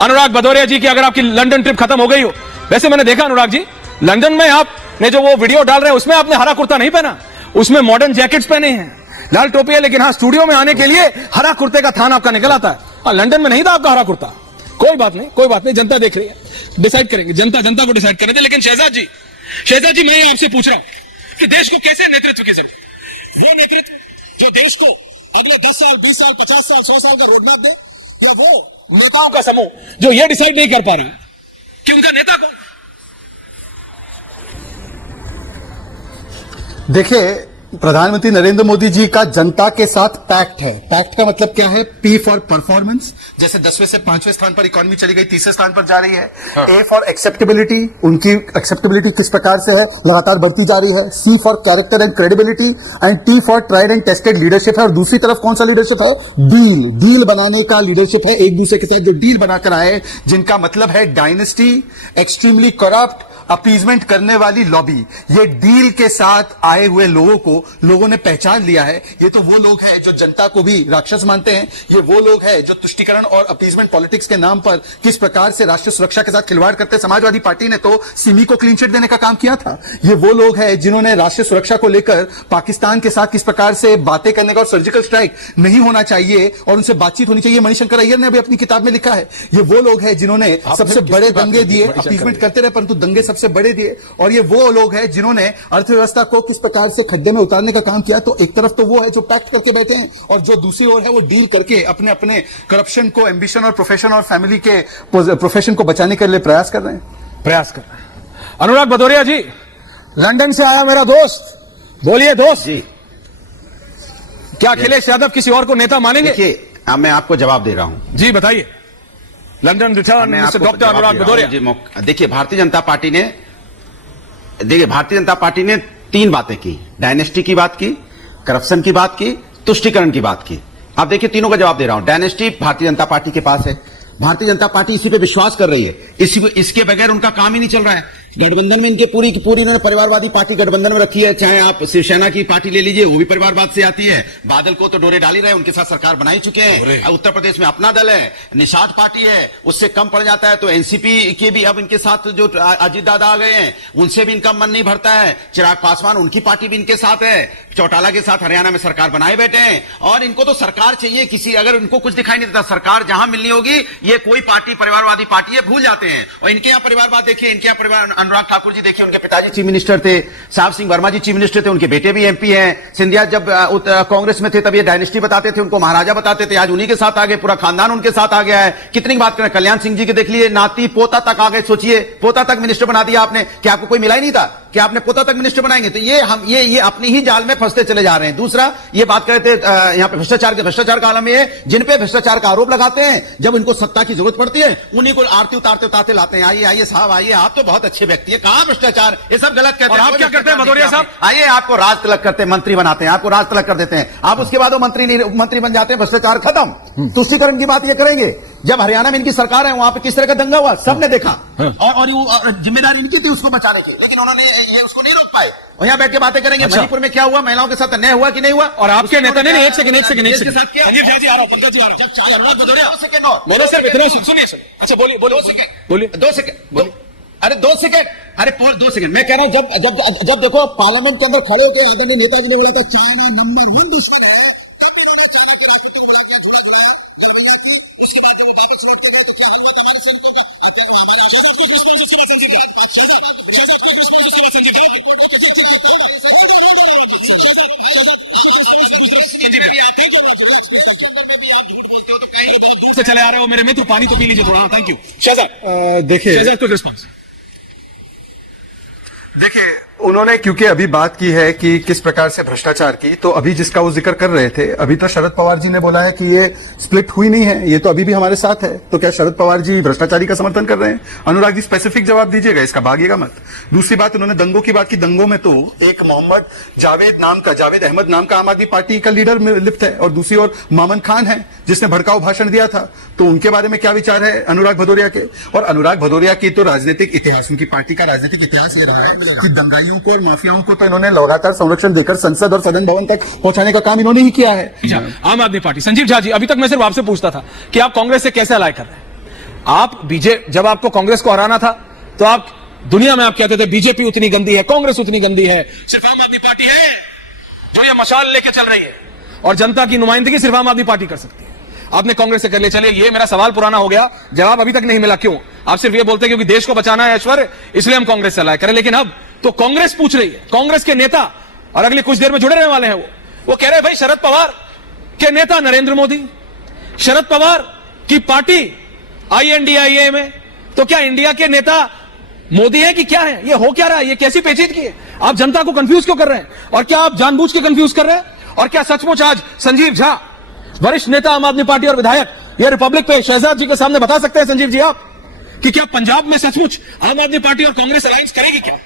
अनुराग भदौरिया जी की अगर आपकी लंदन ट्रिप खत्म हो गई हो, वैसे मैंने देखा अनुराग जी लंदन में आपने जो वो वीडियो डाल रहे हैं उसमें आपने हरा कुर्ता नहीं पहना, उसमें मॉडर्न जैकेट्स पहने हैं, लाल टोपी है, लेकिन हाँ स्टूडियो में आने के लिए हरा कुर्ते का थान आपका निकल आता है। हाँ, लंदन में नहीं था आपका हरा कुर्ता। कोई बात नहीं, कोई बात नहीं, जनता देख रही है, डिसाइड करेंगे, जनता को डिसाइड करने दे। लेकिन शहजाद जी मैं आपसे पूछ रहा हूं कि देश को कैसे नेतृत्व की जरूरत, वो नेतृत्व जो देश को अगले 10 साल 20 साल 50 साल 100 साल का रोडमैप दे, या वो नेताओं का समूह जो ये डिसाइड नहीं कर पा रहा है कि उनका नेता कौन। देखिए, प्रधानमंत्री नरेंद्र मोदी जी का जनता के साथ पैक्ट है। पैक्ट का मतलब क्या है? पी फॉर परफॉर्मेंस, जैसे 10वें से 5वें स्थान पर इकोनॉमी चली गई, तीसरे स्थान पर जा रही है। ए फॉर एक्सेप्टेबिलिटी, उनकी एक्सेप्टेबिलिटी किस प्रकार से है, लगातार बढ़ती जा रही है। C for character and credibility, and T for tried and tested leadership है। और दूसरी तरफ कौन सा लीडरशिप है? डील बनाने का लीडरशिप है, एक दूसरे के साथ जो डील बनाकर आए, जिनका मतलब है डायनेस्टी, एक्सट्रीमली करप्ट, अपीजमेंट करने वाली लॉबी। ये डील के साथ आए हुए लोगों को लोगों ने पहचान लिया है। ये तो वो लोग हैं जो जनता को भी राक्षस मानते हैं। ये वो लोग हैं जो तुष्टीकरण और अपीजमेंट पॉलिटिक्स के नाम पर किस प्रकार से राष्ट्रीय सुरक्षा के साथ खिलवाड़ करते हैं। समाजवादी पार्टी ने तो सिमी को क्लीन चिट देने का काम किया था। ये वो लोग हैं जिन्होंने राष्ट्रीय सुरक्षा को लेकर पाकिस्तान के साथ किस प्रकार से बातें करने का, और सर्जिकल स्ट्राइक नहीं होना चाहिए और उनसे बातचीत होनी चाहिए, मणिशंकर अय्यर ने अभी अपनी किताब में लिखा है। ये वो लोग हैं जिन्होंने सबसे बड़े दंगे दिए, अपीजमेंट करते रहे परंतु दंगे सबसे बड़े दिए। और ये वो लोग हैं जिन्होंने अर्थव्यवस्था को किस प्रकार से खड्डे में उतारने का काम किया। तो एक तरफ तो वो है जो पैक्ट करके बैठे हैं, और जो दूसरी ओर है वो डील करके अपने अपने करप्शन को, एम्बिशन और प्रोफेशन और फैमिली के प्रोफेशन को बचाने के लिए प्रयास कर रहे हैं। अनुराग भदौरिया जी, लंदन से आया मेरा दोस्त, बोलिए दोस्त जी, क्या अखिलेश यादव किसी और को नेता मानेंगे? देखिए, मैं आपको जवाब दे रहा हूं जी बताइए। लंदन रिटर्न मिस्टर डॉक्टर अनुराग भदौरिया। देखिए, भारतीय जनता पार्टी ने 3 बातें की। डायनेस्टी की बात की, करप्शन की बात की, तुष्टीकरण की बात की। आप देखिए, तीनों का जवाब दे रहा हूं। डायनेस्टी भारतीय जनता पार्टी के पास है, भारतीय जनता पार्टी इसी पे विश्वास कर रही है, इसके बगैर उनका काम ही नहीं चल रहा है। गठबंधन में इनके पूरी की पूरी इन्होंने परिवारवादी पार्टी गठबंधन में रखी है। चाहे आप शिवसेना की पार्टी ले लीजिए, वो भी परिवारवाद से आती है। बादल को तो डोरे डाल ही रहे हैं, उनके साथ सरकार बना ही चुके हैं। उत्तर प्रदेश में अपना दल है, निषाद पार्टी है, उससे कम पड़ जाता है तो एनसीपी के भी अब इनके साथ जो अजीत दादा आ गए हैं, उनसे भी इनका मन नहीं भरता है। चिराग पासवान, उनकी पार्टी भी इनके साथ है, चौटाला के साथ हरियाणा में सरकार बनाए बैठे हैं। और इनको तो सरकार चाहिए, किसी अगर इनको कुछ दिखाई नहीं देता, सरकार जहां मिलनी होगी, ये कोई पार्टी परिवारवादी पार्टी है, भूल जाते हैं। और इनके यहाँ परिवारवाद देखिए, इनके यहाँ परिवार, अनुराग ठाकुर जी देखिए, उनके पिताजी चीफ मिनिस्टर थे, साहब सिंह वर्मा जी चीफ मिनिस्टर थे, उनके बेटे भी एमपी हैं। सिंधिया जब कांग्रेस में थे तब ये डायनेस्टी बताते थे, उनको महाराजा बताते थे, आज उन्हीं के साथ आ गए, पूरा खानदान उनके साथ आ गया है। कितनी बात करें, कल्याण सिंह जी के देख लिए, नाती पोता तक आ गए। सोचिए, पोता तक मिनिस्टर बना दिया आपने, क्या आपको कोई मिला ही नहीं था कि आपने पोता तक मिनिस्टर बनाएंगे? तो ये अपनी ही जाल में फंसते चले जा रहे हैं। दूसरा, ये बात कहते यहां पे भ्रष्टाचार का आलम है, जिन पे भ्रष्टाचार का आरोप लगाते हैं, जब इनको सत्ता की जरूरत पड़ती है, उन्हीं को आरती उतारते लाते हैं। आइए साहब, आइए, आप तो बहुत अच्छे व्यक्ति हैं, कहां भ्रष्टाचार, ये सब गलत कहते हैं। और आप क्या करते हैं भदौरिया साहब? आइए, आपको राज तिलक करते हैं, मंत्री बनाते हैं, आपको राज तिलक कर देते हैं, आप उसके बाद वो मंत्री बन जाते हैं, भ्रष्टाचार खत्म। तुष्टीकरण की बात ये करेंगे, जब हरियाणा में इनकी सरकार है, वहां पे किस तरह का दंगा हुआ, सबने देखा। और जिम्मेदारी इनकी थी उसको बचाने की, लेकिन उन्होंने उसको नहीं रोक पाए। और यहाँ बैठ के बातें करेंगे, मणिपुर में क्या हुआ, महिलाओं के साथ अन्याय हुआ कि नहीं हुआ? और आपके नेता ने एक सेकंड के साथ क्या? मैंने सिर्फ इतना सुनिए सर। अच्छा बोलिए 2 सेकंड, अरे 2 सेकंड, अरे 2 सेकंड। मैं कह रहा हूं, जब देखो पार्लियामेंट के अंदर खड़े होकर आदरणीय नेताजी ने बोला था चाइना नंबर 1 दुश्मन है, कब इन्होंने चाइना के राजनीति को बुलाया, थोड़ा उसके बाद वो वापस हमारे सैनिकों को से चले आ रहे हो मेरे मित्र, पानी तो पी लीजिए थोड़ा। Thank you Shahzad. देखिए शहजाद को रिस्पॉन्स देखिए, उन्होंने क्योंकि अभी बात की है कि किस प्रकार से भ्रष्टाचार की, तो अभी जिसका वो जिक्र कर रहे थे, अभी तो शरद पवार जी ने बोला है कि ये स्प्लिट हुई नहीं है, ये तो अभी भी हमारे साथ है। तो क्या शरद पवार जी भ्रष्टाचारी का समर्थन कर रहे हैं? अनुराग जी स्पेसिफिक जवाब दीजिएगा, इसका भागिएगा मत। दूसरी बात, उन्होंने दंगों की बात की। दंगों में तो एक मोहम्मद जावेद अहमद नाम का आम आदमी पार्टी का लीडर लिप्त है, और दूसरी ओर मामन खान है जिसने भड़काऊ भाषण दिया था। तो उनके बारे में क्या विचार है अनुराग भदौरिया के? और अनुराग भदौरिया की तो राजनीतिक इतिहास, उनकी पार्टी का राजनीतिक इतिहास ये रहा है कि दंगाइयों को और माफियाओं को तो इन्होंने लगातार संरक्षण देकर संसद और सदन भवन तक पहुंचाने का काम इन्होंने ही किया है। आम आदमी पार्टी, संजीव झा जी, अभी तक मैं सिर्फ आपसे पूछता था कि आप कांग्रेस से कैसे अलाय कर रहे हैं? आप जब आपको कांग्रेस को हराना था तो आप दुनिया में आप कहते थे बीजेपी उतनी गंदी है, कांग्रेस उतनी गंदी है, सिर्फ आम आदमी पार्टी है जो ये मशाल लेके चल रही है और जनता की नुमाइंदगी सिर्फ आम आदमी पार्टी कर सकती है। आपने कांग्रेस से कर लिया। चलिए, ये मेरा सवाल पुराना हो गया, जवाब अभी तक नहीं मिला। क्यों? आप सिर्फ ये बोलते हैं क्योंकि देश को बचाना है ऐश्वर्य, इसलिए हम कांग्रेस से लाए करें। लेकिन अब तो कांग्रेस पूछ रही है, कांग्रेस के नेता, और अगले कुछ देर में जुड़े रहने वाले हैं, वो कह रहे हैं भाई शरद पवार के नेता नरेंद्र मोदी, शरद पवार की पार्टी INDIA में, तो क्या इंडिया के नेता मोदी है कि क्या है? ये हो क्या रहा है? ये कैसी पेचीदगी है? आप जनता को कंफ्यूज क्यों कर रहे हैं? और क्या आप जानबूझ के कंफ्यूज कर रहे हैं? और क्या सचमुच आज संजीव झा, वरिष्ठ नेता आम आदमी पार्टी और विधायक, ये रिपब्लिक पे शहजाद जी के सामने बता सकते हैं संजीव जी आप कि क्या पंजाब में सचमुच आम आदमी पार्टी और कांग्रेस अलायंस करेगी क्या,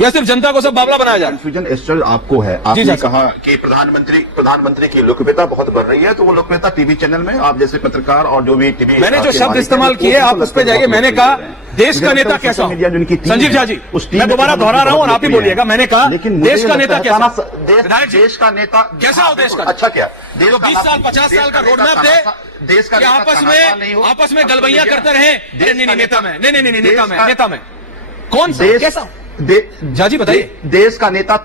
या सिर्फ जनता को सब बावला बनाया जा रहा है? कंफ्यूजन एस्टर आपको है। आपने कहा कि प्रधानमंत्री की लोकप्रियता बहुत बढ़ रही है, तो वो लोकप्रियता टीवी चैनल में आप जैसे पत्रकार और जो भी टीवी, मैंने जो शब्द इस्तेमाल किए आप उस पर जाइए। मैंने कहा देश का नेता कैसा हो? संजीव झा जी, मैं दोबारा दोहरा रहा हूं और आप ही बोलिएगा। मैंने कहा देश का नेता कैसा? देश का नेता कैसा हो? देश का अच्छा क्या? 20 साल 50 साल का रोड मैप दे, देश का आपस में गलबैया करते रहे। नहीं, नेता में नहीं, नेता में कौन सा कैसा? जाजी बताइए। देश का नेता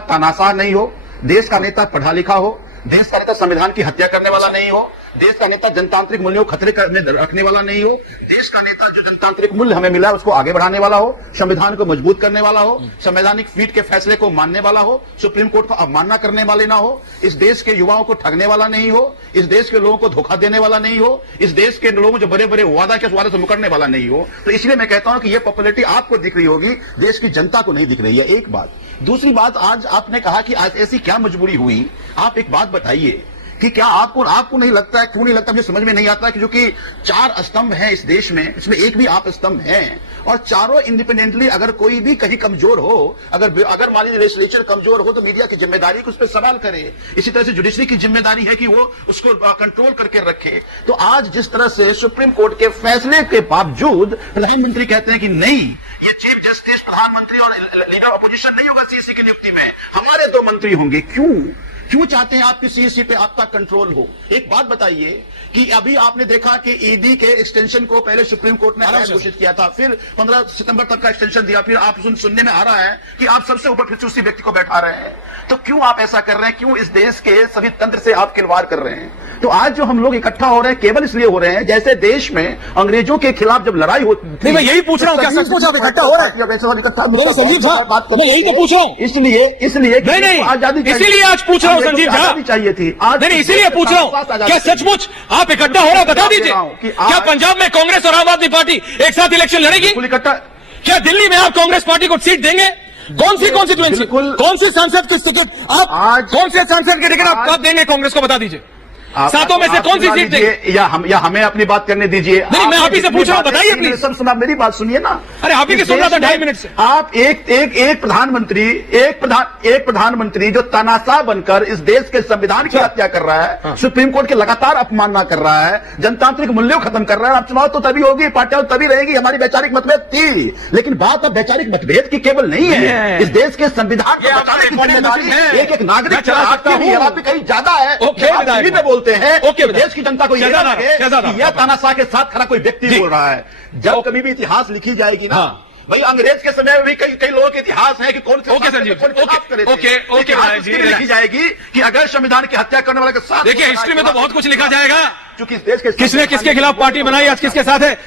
तानाशाह नहीं हो, देश का नेता पढ़ा लिखा हो, देश का नेता संविधान की हत्या करने वाला नहीं हो, देश का नेता जनतांत्रिक मूल्यों को खतरे में रखने वाला नहीं हो, देश का नेता जो जनतांत्रिक मूल्य हमें मिला है उसको आगे बढ़ाने वाला हो, संविधान को मजबूत करने वाला हो, संवैधानिक पीठ के फैसले को मानने वाला हो, सुप्रीम कोर्ट को अवमानना करने वाले ना हो, इस देश के युवाओं को ठगने वाला नहीं हो, इस देश के लोगों को धोखा देने वाला नहीं हो, इस देश के लोगों जो बड़े बड़े वादे से मुकरने वाला नहीं हो। तो इसलिए मैं कहता हूं कि यह पॉपुलैरिटी आपको दिख रही होगी, देश की जनता को नहीं दिख रही है। एक बात। दूसरी बात, आज आपने कहा कि आज ऐसी क्या मजबूरी हुई, आप एक बात बताइए कि क्या आपको नहीं लगता है, क्यों नहीं लगता, मुझे समझ में नहीं आता कि जो कि 4 स्तंभ हैं इस देश में, इसमें एक भी आप स्तंभ हैं, और चारों इंडिपेंडेंटली अगर कोई भी कहीं कमजोर हो, अगर मान लीजिए लेजिस्लेचर कमजोर हो तो मीडिया की जिम्मेदारी कि उस पर सवाल करे। इसी तरह से जुडिशरी की जिम्मेदारी है कि वो उसको कंट्रोल करके रखे। तो आज जिस तरह से सुप्रीम कोर्ट के फैसले के बावजूद प्रधानमंत्री कहते हैं कि नहीं, ये चीफ जस्टिस प्रधानमंत्री और लीडर अपोजिशन नहीं होगा सीएसी की नियुक्ति में, हमारे 2 मंत्री होंगे। क्यों चाहते हैं आप कि सीएसी पे आपका कंट्रोल हो? एक बात बताइए कि अभी आपने देखा कि ईडी के एक्सटेंशन को पहले सुप्रीम कोर्ट ने अवैध घोषित किया था, फिर 15 सितंबर तक का एक्सटेंशन दिया, फिर आप सुनने में आ रहा है कि आप सबसे ऊपर फिर उसी व्यक्ति को बैठा रहे हैं। तो क्यों आप ऐसा कर रहे हैं? क्यों इस देश के सभी तंत्र से आप खिलवाड़ कर रहे हैं? तो आज जो हम लोग इकट्ठा हो रहे हैं केवल इसलिए हो रहे हैं जैसे देश में अंग्रेजों के खिलाफ जब लड़ाई होती थी। मैं यही पूछ रहा हूं, क्या सचमुच आप इकट्ठा हो रहे हैं? संजीव साहब, मैं यही तो पूछ रहा हूं। इसलिए नहीं, आजादी, इसीलिए आज पूछ रहा हूं संजीव साहब, चाहिए थी आज। नहीं, इसीलिए पूछ रहा हूं, क्या सचमुच आप इकट्ठा हो रहे हैं? बता दीजिए, क्या पंजाब में कांग्रेस और आम आदमी पार्टी एक साथ इलेक्शन लड़ेगी? क्या दिल्ली में आप कांग्रेस पार्टी को सीट देंगे? कौन सी कॉन्स्टिट्यूएंसी, कौन सी सांसद की टिकट आप, कौन से सांसद की टिकट आप कब देंगे कांग्रेस को? बता दीजिए, सातों में से कौन सी सीट देंगे? या हमें अपनी बात करने दीजिए। नहीं, मैं आप ही से पूछ रहा हूं, बताइए प्लीज। सब सुना, मेरी बात सुनिए ना। अरे आप ही के सुन रहा था 2.5 मिनट से। आप एक प्रधानमंत्री जो तानाशाह बनकर इस देश के संविधान की हत्या कर रहा है, सुप्रीम कोर्ट के लगातार अपमानना कर रहा है, जनतांत्रिक मूल्यों खत्म कर रहा है। अब चुनाव तो तभी होगी, पार्टियां तभी रहेगी। हमारी वैचारिक मतभेद थी, लेकिन बात अब वैचारिक मतभेद की केवल नहीं है, इस देश के संविधान को बचाने की जिम्मेदारी एक नागरिक कहीं ज्यादा है। टीवी पे बोलते हैं, देश की जनता को यह लगे कि यह तानाशाह के साथ खड़ा कोई व्यक्ति बोल रहा है। जब कभी भी इतिहास लिखी जाएगी ना भाई, अंग्रेज के समय में भी कई लोगों के इतिहास है कि कौन से लिखी जाएगी कि अगर संविधान की हत्या करने वाले के साथ। देखिए, हिस्ट्री में तो बहुत कुछ लिखा जाएगा, क्योंकि इस देश के किसने किसके खिलाफ पार्टी बनाई, आज किसके साथ है।